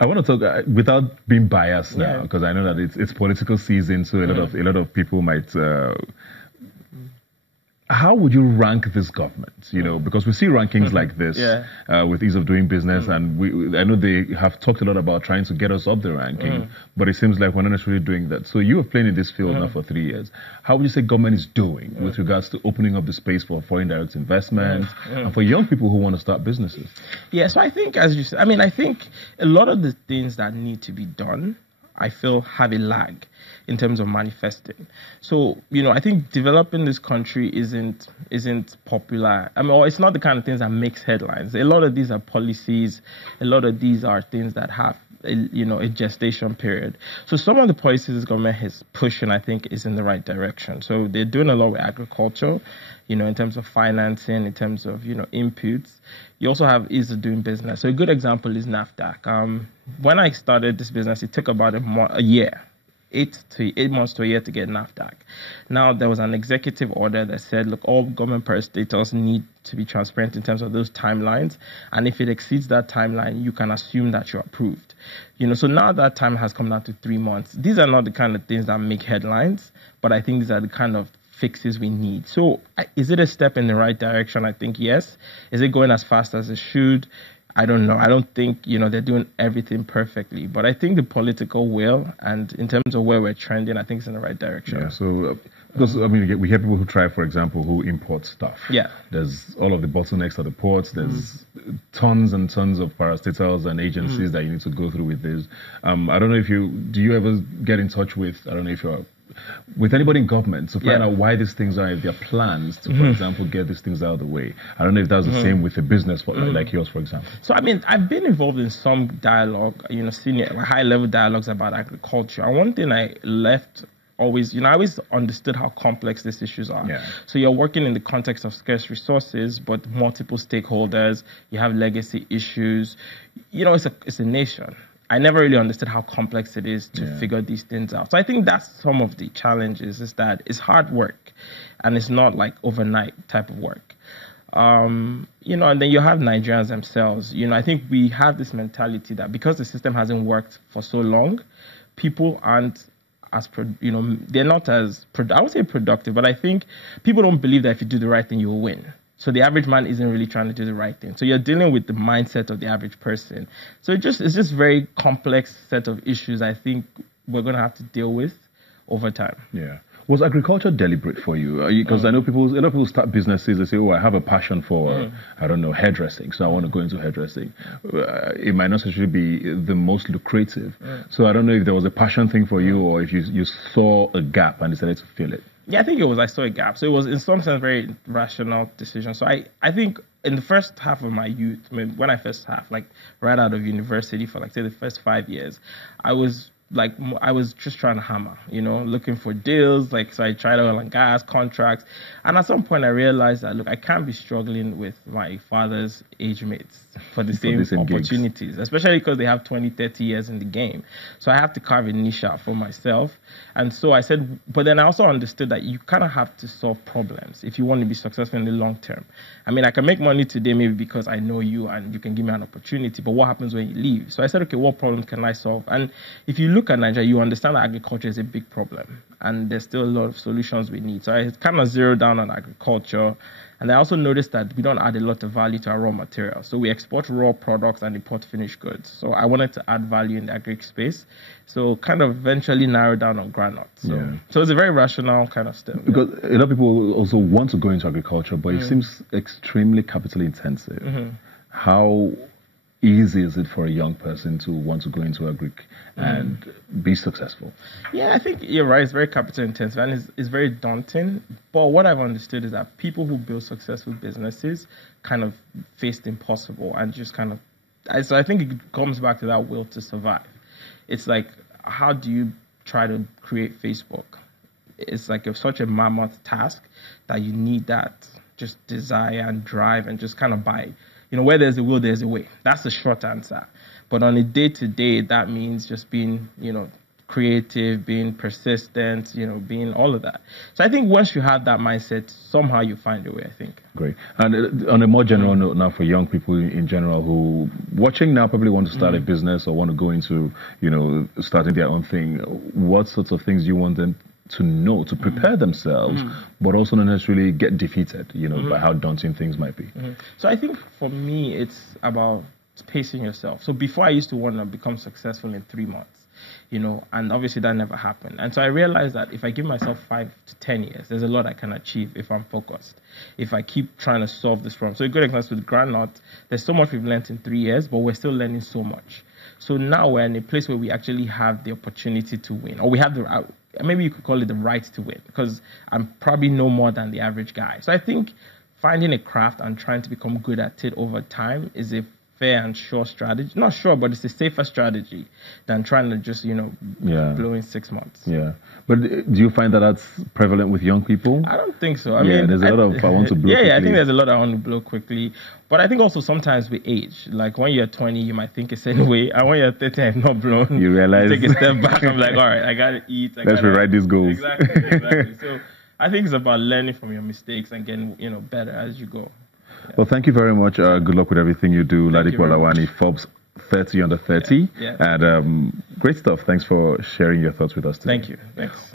I want to talk without being biased now, because I know that it's political season, so a lot of people might. How would you rank this government? You know, because we see rankings like this with ease of doing business, and I know they have talked a lot about trying to get us up the ranking, but it seems like we're not necessarily doing that. So you have played in this field now for 3 years. How would you say government is doing with regards to opening up the space for foreign direct investment and for young people who want to start businesses? Yeah, so I think, as you said, I think a lot of the things that need to be done, I feel, have a lag in terms of manifesting. So, I think developing this country isn't popular. Or it's not the kind of things that makes headlines. A lot of these are policies. A lot of these are things that have a gestation period. So some of the policies this government is pushing, I think, is in the right direction. So they're doing a lot with agriculture, in terms of financing, in terms of, inputs. You also have ease of doing business. So a good example is NAFDAC. When I started this business, it took about a year. 8 months to a year to get NAFDAC. Now, there was an executive order that said, look, all government parastatals need to be transparent in terms of those timelines. And if it exceeds that timeline, you can assume that you're approved. So now that time has come down to 3 months. These are not the kind of things that make headlines, but I think these are the kind of fixes we need. So is it a step in the right direction? I think yes. Is it going as fast as it should? I don't know. I don't think, they're doing everything perfectly. But I think the political will, and in terms of where we're trending, I think it's in the right direction. Yeah, so, because, we hear people who try, for example, who import stuff. Yeah. There's all of the bottlenecks at the ports. There's tons and tons of parastatals and agencies that you need to go through with this. I don't know do you ever get in touch with, I don't know if you're with anybody in government to find out why these things are, if there are plans to, for example, get these things out of the way. I don't know if that's the same with a business like yours, for example. So, I've been involved in some dialogue, senior, high-level dialogues about agriculture. And one thing I left always, I always understood how complex these issues are. Yeah. So you're working in the context of scarce resources, but multiple stakeholders, you have legacy issues. It's a nation. I never really understood how complex it is to figure these things out. So I think that's some of the challenges, is that it's hard work and it's not like overnight type of work. And then you have Nigerians themselves. I think we have this mentality that because the system hasn't worked for so long, people aren't they're not as, I would say productive, but I think people don't believe that if you do the right thing, you will win. So the average man isn't really trying to do the right thing. So you're dealing with the mindset of the average person. So it's just very complex set of issues I think we're going to have to deal with over time. Yeah. Was agriculture deliberate for you? Because I know a lot of people start businesses, they say, oh, I have a passion for, I don't know, hairdressing, so I want to go into hairdressing. It might not necessarily be the most lucrative. So I don't know if there was a passion thing for you, or if you saw a gap and decided to fill it. Yeah, I think I saw a gap. So it was, in some sense, very rational decision. So I think in the first half of my youth, when I first right out of university for say the first 5 years, I was just trying to hammer, looking for deals. So I tried oil and gas contracts. And at some point I realized that, look, I can't be struggling with my father's age mates for the same opportunities, gigs. Especially because they have 20, 30 years in the game. So I have to carve a niche out for myself. And so I said, but then I also understood that you kind of have to solve problems if you want to be successful in the long term. I can make money today maybe because I know you and you can give me an opportunity, but what happens when you leave? So I said, okay, what problems can I solve? And if you look at Nigeria, you understand that agriculture is a big problem and there's still a lot of solutions we need. So I kind of zeroed down on agriculture. And I also noticed that we don't add a lot of value to our raw materials. So we export raw products and import finished goods. So I wanted to add value in the agri space. So kind of eventually narrowed down on groundnut. So it's a very rational kind of step. Because a lot of people also want to go into agriculture, but it seems extremely capital intensive. How easy is it for a young person to want to go into agric and be successful? Yeah, I think you're right. It's very capital intensive and it's very daunting. But what I've understood is that people who build successful businesses kind of face the impossible and just kind of... So I think it comes back to that will to survive. It's like, how do you try to create Facebook? It's like such a mammoth task that you need that just desire and drive and just kind of buy. Where there's a will, there's a way. That's the short answer. But on a day-to-day, that means just being, creative, being persistent, being all of that. So I think once you have that mindset, somehow you find a way, I think. Great. And on a more general note now, for young people in general who watching now probably want to start a business or want to go into, starting their own thing, what sorts of things you want them to know to prepare themselves, but also not necessarily get defeated, by how daunting things might be? So I think for me, it's about pacing yourself. So before I used to want to become successful in 3 months, and obviously that never happened. And so I realized that if I give myself 5 to 10 years, there's a lot I can achieve if I'm focused, if I keep trying to solve this problem. So a good example with Granite, there's so much we've learned in 3 years, but we're still learning so much. So now we're in a place where we actually have the opportunity to win, or we have maybe you could call it the right to win, because I'm probably no more than the average guy. So I think finding a craft and trying to become good at it over time is a fair and sure strategy. Not sure, but it's a safer strategy than trying to just, blow in 6 months. Yeah. But do you find that that's prevalent with young people? I don't think so. I mean, there's a lot of I want to blow quickly. Yeah, I think there's a lot I want to blow quickly. But I think also sometimes with age, like when you're 20, you might think a certain way. And when you're 30, I've not blown. You realize. You take a step back. I'm like, all right, I got to eat. Let's rewrite these goals. Exactly. So I think it's about learning from your mistakes and getting, better as you go. Yeah. Well, thank you very much. Good luck with everything you do. Ladipo Olawani, Forbes 30 under 30. Yeah. And great stuff. Thanks for sharing your thoughts with us today. Thank you. Thanks.